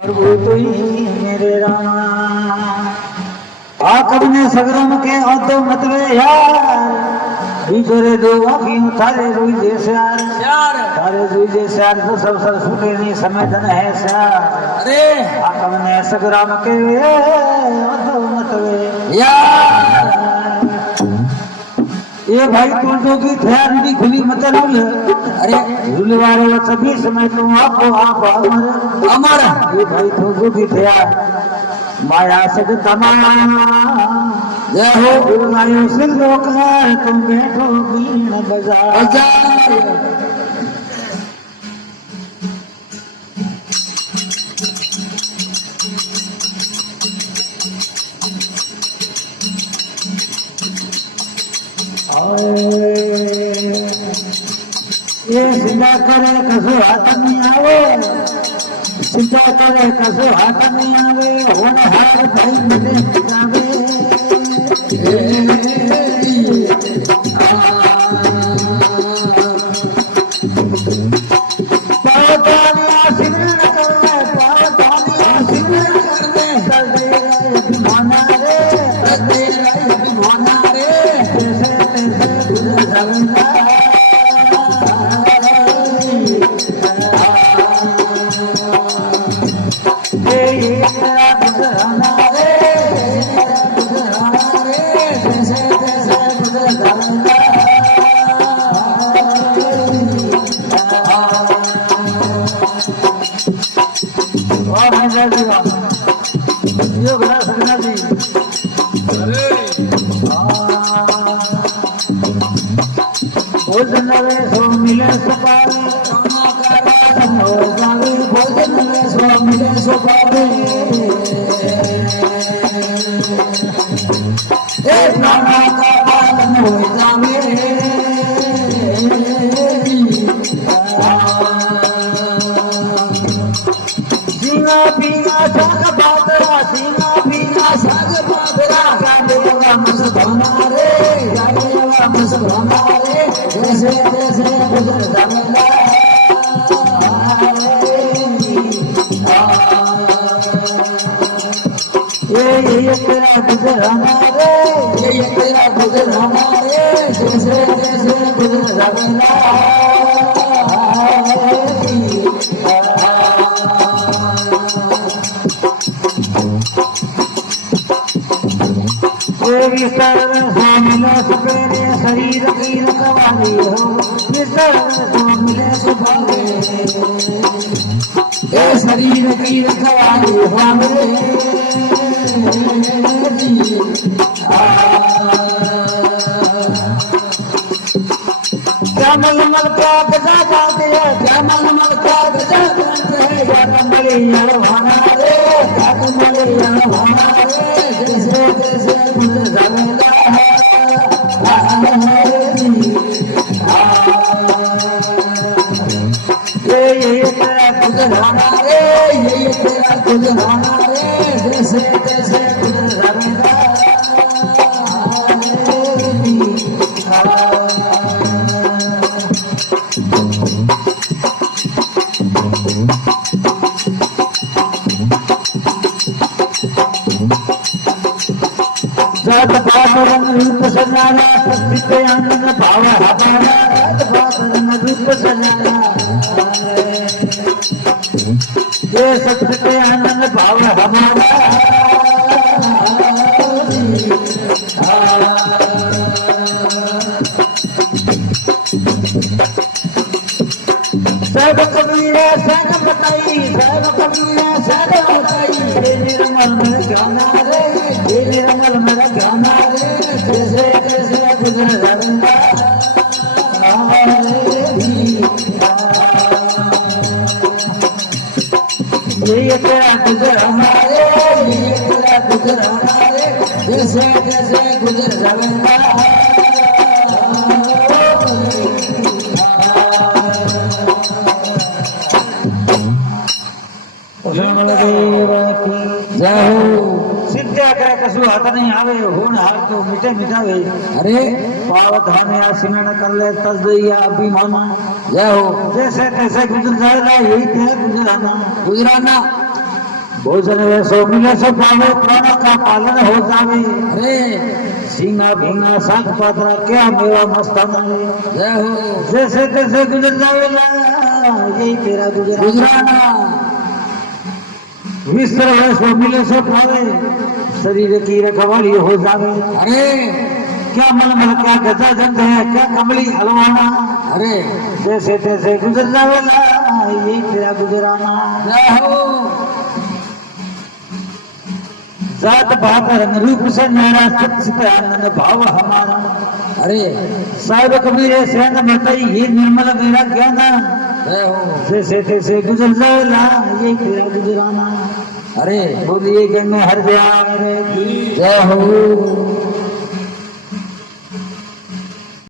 और वो तो ही मेरे रामा आकब ने सगरम के औदो मतवे यार बीजोरे दो आखियों थारे रुई जैसे यार थारे रुई जैसे यार तो सब छूटे नहीं समय धन है यार अरे आकब ने सगरम के औदो मतवे यार ये भाई तुलटो की थैर दी खुली मतलब अरे झूलवारे वो सभी समय तुम आपको आप अमर ये भाई तुलटो की थैर माया सद तमा जय हो गुरुनायो सिंधोक है तुम बैठो बीन बजा ये सिंधा करे कसो हाथ नहीं आवे सिंधा करे कसो हाथ नहीं आवे होन हार भाई मिले जावे पावतानिया सिमरन करने पावतानिया सिमरन करने कर दे दीवाना रे जैसे तैसे गुजर जावेगा भोजन वे सो मिले सो पावे हो जावे भोजन वे सो मिले सो पावे एक नाना का पालन हो जावे सीना पीना साग बादरा सीना पीना साग बादरा गाड़ेगा मस भवना रे गाड़ेगा मस भवना रे जैसे जैसे गुजर जावेगा ये तेरा गुजराना रे ये तेरा गुजराना रे जैसे जैसे गुजर जावेगा मिले सपेरे शरीर की रखवाली हो मिले सुभावे ये शरीर की रखवाली हो क्या मलमल का गजा जाते हैं क्या मलमल का गजा जाते हैं या कमले भाना रे या कमले भाना रे जैसे जैसे गुजर जावेगा ये तेरा गुजराना रे ये तेरा गुजराना रे जैसे जैसे गुजर जावेगा रूप सजाना सत्य आनंद भाव हमारा रूप सजाना ये सत्य आनंद भाव हमारा सब कबीरा सब बताई सब कबीरा सब बताई निर्मल मेरा गाना रे निर्मल मेरा गाना रे जैसे जैसे गुजर जावेगा ये तेरा गुजराना रे ये तेरा गुजराना रे जैसे जैसे गुजर जावेगा सिद्ध्या कसू हाथ नहीं आवे होन हार तो मिटे मिटावे अरे पावत हमें आसिमरण कर ले तजदिया अभिमान जय हो जैसे तैसे गुजर जाएगा यही तेरा गुजराना गुजराना भोजन ऐसो मिले सो पावे प्राणों का पालन हो जावे अरे सीना भींगा साग पात्रा क्या मेवा मस्ताना रे जय हो जैसे तैसे गुजर जावेला यही तेरा गुजराना गुजराना विस्तर ऐसो मिले सो पावे शरीर की रखवाली हो जावे अरे क्या मलमल क्या गजा जंग है क्या कमली हलवाना अरे जैसे तैसे गुजर जावेला यही तेरा गुजराना जय हो जात भात रंग रूप से मेरा सत्य आनंद भाव हमारा अरे साहिब कबीर सेन बताई ये निर्मल मेरा ज्ञान जय हो जैसे तैसे गुजर जाएला ये तेरा गुजराना अरे बोलिए गण में हर जय जय हो